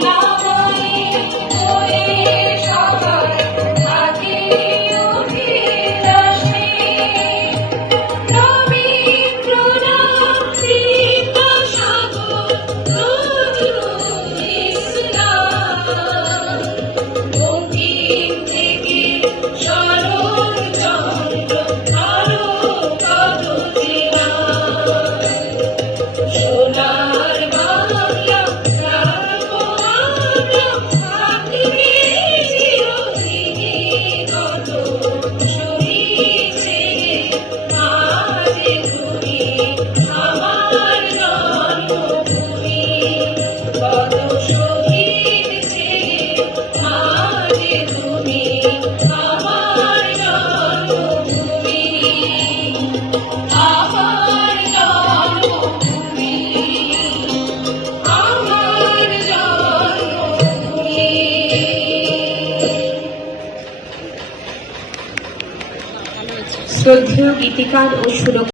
love. শ্রদ্ধেয় গীতিকার ও সুরকার